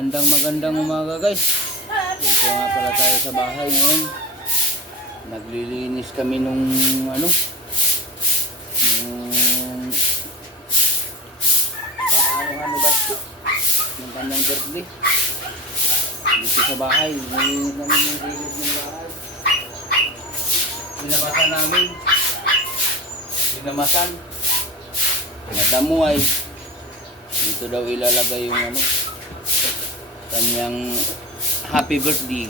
Magandang umaga guys. Dito nga pala tayo sa bahay ngayon. Naglilinis kami nung nung paano ba? Nung kanyang birthday. Dito sa bahay. Nilinis namin yung gilid ng bahay. Pinamasan namin. Pinamasan. Nadamuay. Dito daw ilalagay yung kanyang happy birthday.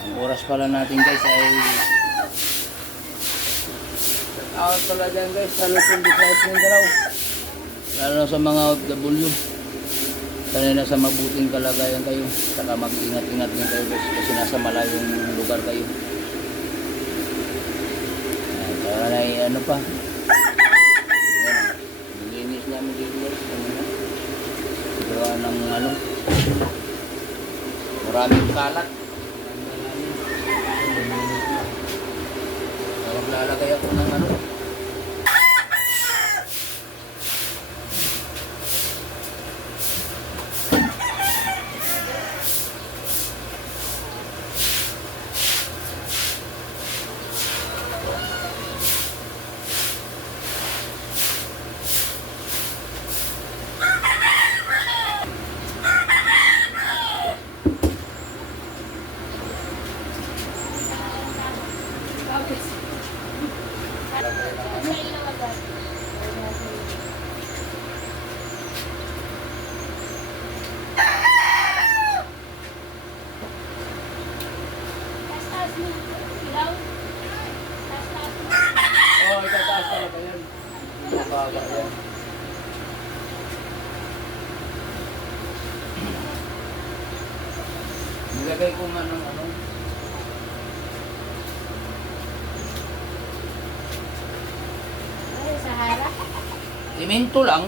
Ang oras pala natin guys ay out pala dyan guys sa Luzon, Visayas, Mindanao, lalo na sa mga OFW. Sanay na sa mabuting kalagayan kayo, saka mag-ingat-ingat din kayo guys kasi nasa malayong lugar kayo. Para na pa nilinis namin dito guys gawa ng maraming kalat. Maglalagay ako ng itataas talaga yan. Mabaga yan. Nilagay ko nga ng Sahara? Simento lang.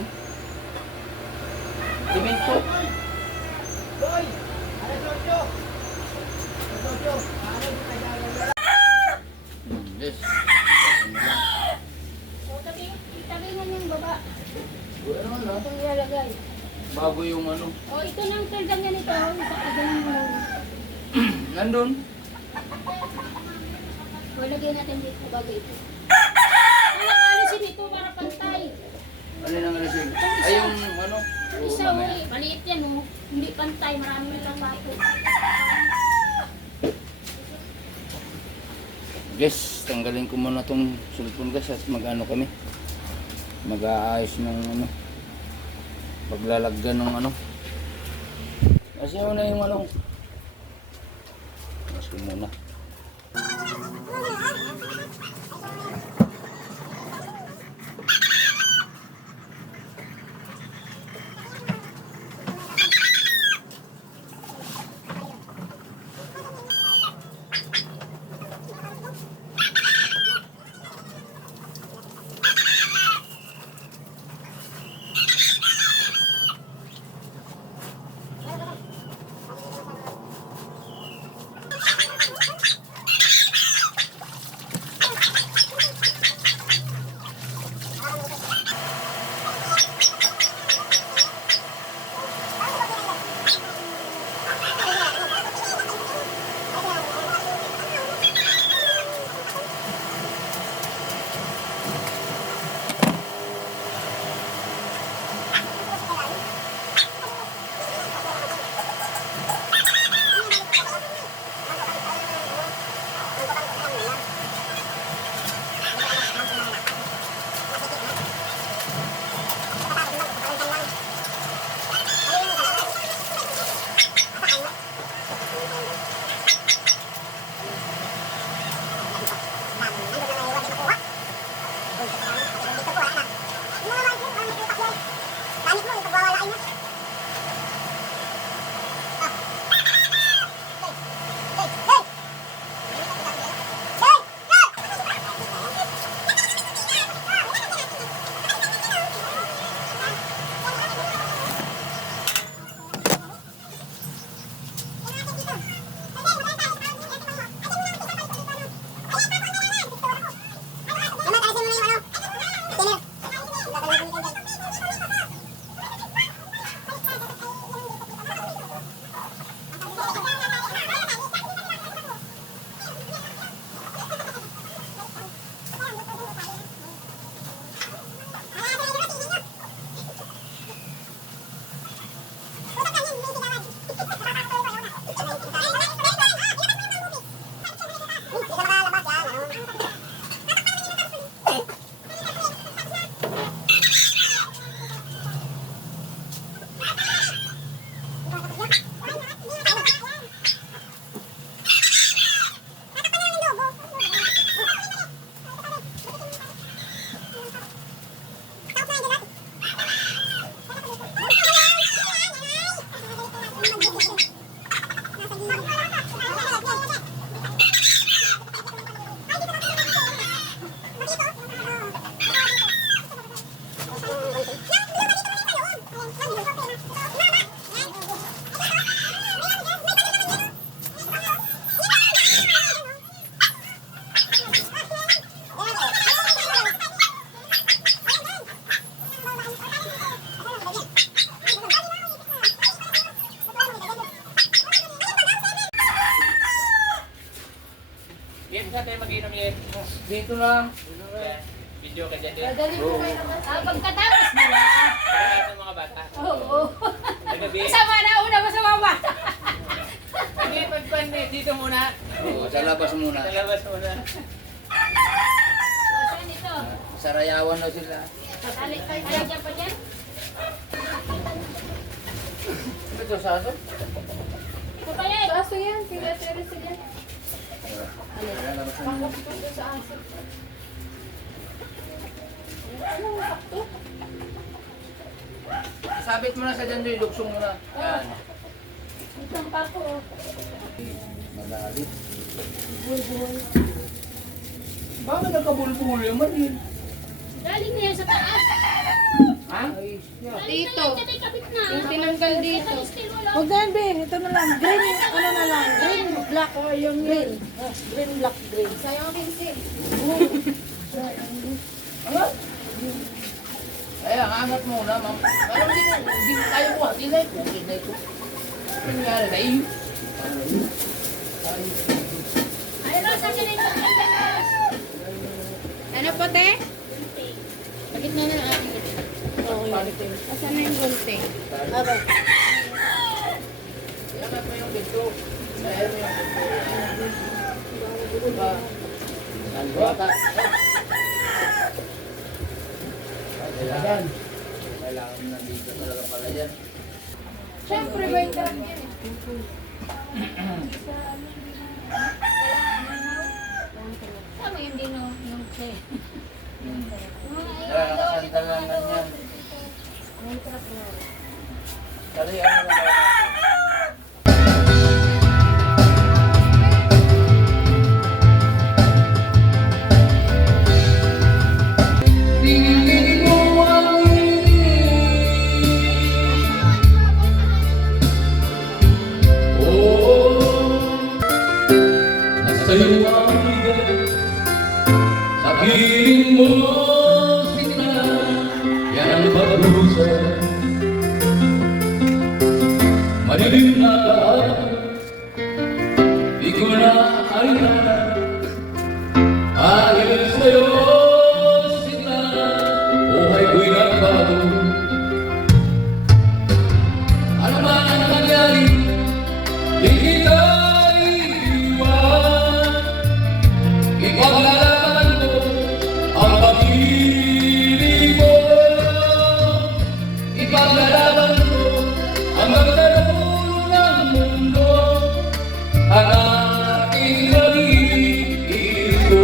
Simento. Boy! Ano Jojo? Jojo! Yes. O, itabi na yung baba. Ano? Itong ilalagay. Bago yung O, ito nang tildang yan ito. Ipakagaling mo. nandun. O, lagyan natin dito bago ito. Alisin ito para pantay. Ano yung alisin? Ay yung Isa, maliit yan o. Hindi pantay, marami na lang bato. Guys, tanggalin ko muna tong cellphone guys at kami. Mag-aayos ng paglalagyan ng kasi na yung mas ko muna. Saan tayo mag-inom yan? Dito lang. Video ka dyan din. Dadali po kayo naman. Pagkatapos nila. Kaya ng mga bata. Oo. Nagabi. Kasama na una mo sa mama. Hindi, pagpan dito muna. Oo, sa labas muna. Sa labas muna. O, saan ito? Sarayawan na sila. Alagyan pa dyan? Ito sa atin? Ito kaya eh. Aso yan, sila Teres sila. Wala labas na. Pangkap ko doon sa aso. Anong sakto? Sabit mo na sa dyan, luksong mo na. Yan. Itang pa ko. Magalit. Bulbul. Bakit nagkabulbul yung manin? Galing na yan sa taas. Ha? Dito. Galing na yan, dyan ay kabit na. Yung tinanggal dito. Ito, still wala. Huwag na yan, Ben. Ito na lang. Green, ano na lang. Green, black. O yung green. Green, black, green. Sayang din si. Ano? Kaya, angat muna, ma'am. Parang hindi tayo ko. Hindi na ito. Hindi na ito. Ano nangyari na iyo? Ay, Rosa, dyan ay Ano po, te? Bakit na ng aking ito? Oo, yung green. Asan na yung gunting? Aba. Angat mo yung dito. Kaya mo yung dito. Diba? Nalbata. Kailangan. Kailangan nandito talaga pala yan. Siyempre, ba yung dami yan? Tama yun din yung chair. Kaya nakasandal lang ganyan. Kali, ano na ba natin? Sa'yo ang bigay, sabihin mo sila, yan ang pagdusa. Madilim na kahapon, di ko na alala, dahil sa'yo sila, buhay ko'y nagbago. Ano man ang nangyari, di kita ipaglalaban ko ang pag-ibig mo. Ipaglalaban ko hanggang sa dulo ng mundo ang aking pag-ibig ko.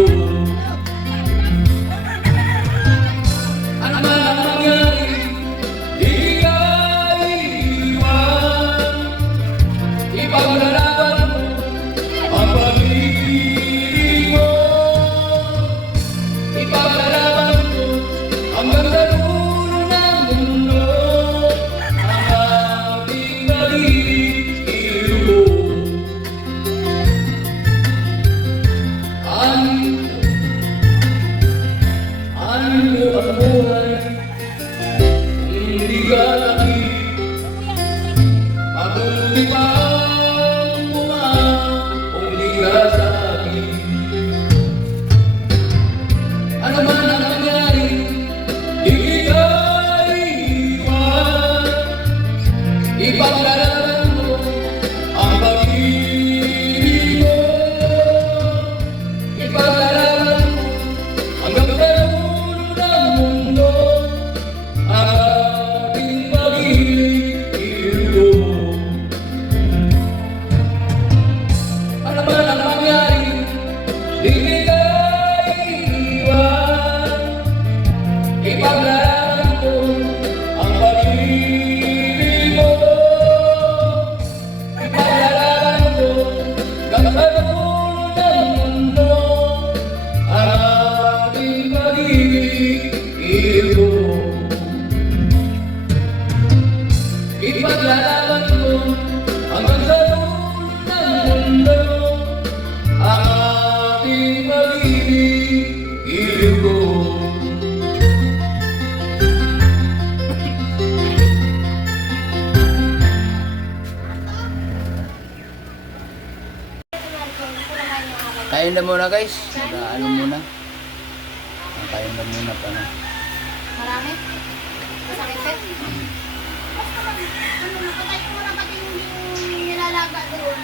Ano man ang mangyari, di ka iiwan. Ipaglalaban ko ang pag-ibig mo. Ipaglalaban ko hanggang sa dulo ng mundo ang aking pag-ibig ko. Ano ang buhay kung hindi ka nakit? Mabuti pa ang bunga kung hindi ka sa akin. Ano man ang nangyari, di kita iiwan. Ipaglalaban mo ang pag-ibig mo. Ipaglalaban mo hanggang sa dulo ng mundo ang ating pag-ibig ko. Ano man ang mangyari, di kita iiwan. Ipaglalaban ko ang pag-ibig mo. Ipaglalaban ko hanggang sa dulo ng mundo ang ating pag-ibig ko. Ipaglalaban ko hanggang sa dulo ng mundo ang ating pag-ibig ko. Kain na muna guys. Ano muna. Kain na muna pa na. Marami? Masakit eh? Ano, napatay ko na pati yung nilalaga doon.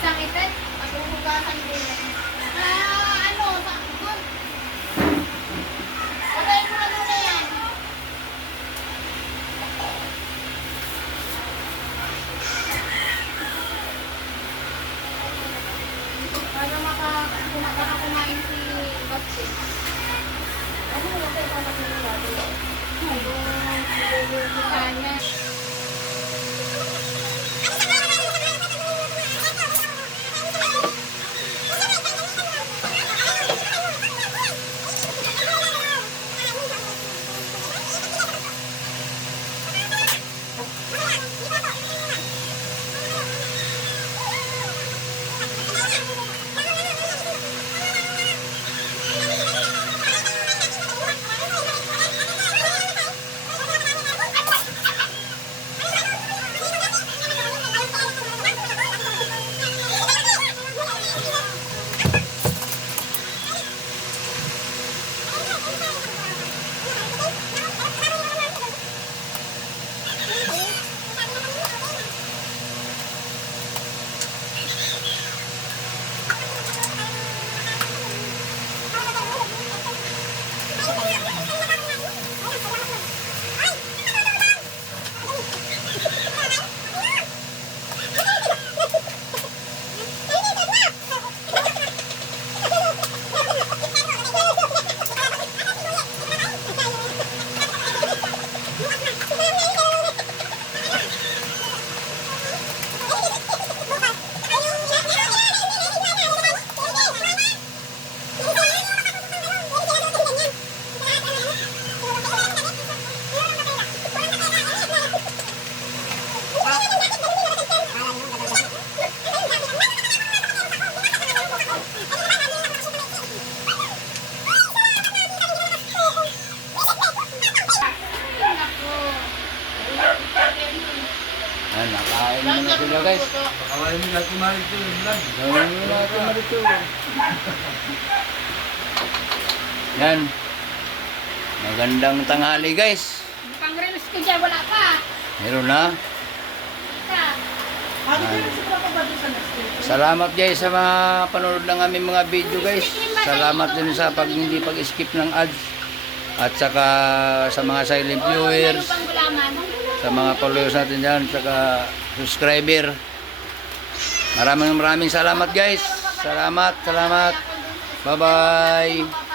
Sakit eh? Paghuhugasan din eh. Ano, doon. Patay ko na doon na yan. Para makakakumain si Batsi. Ano mo tayo pa natin yung kanya. Nakain na sila guys. Kawain mo natin marito yung vlog. Gawin mo natin marito. Yan. Magandang tanghali guys. Pang reels ka dyan, wala ka. Meron na. Ka. Salamat guys sa mga panonood ng aming mga video guys. Salamat din sa hindi pag-skip ng ads. At saka sa mga silent viewers, Ano pang gulaman? sa mga followers natin dyan, saka subscriber. Maraming salamat guys. Salamat. Bye bye.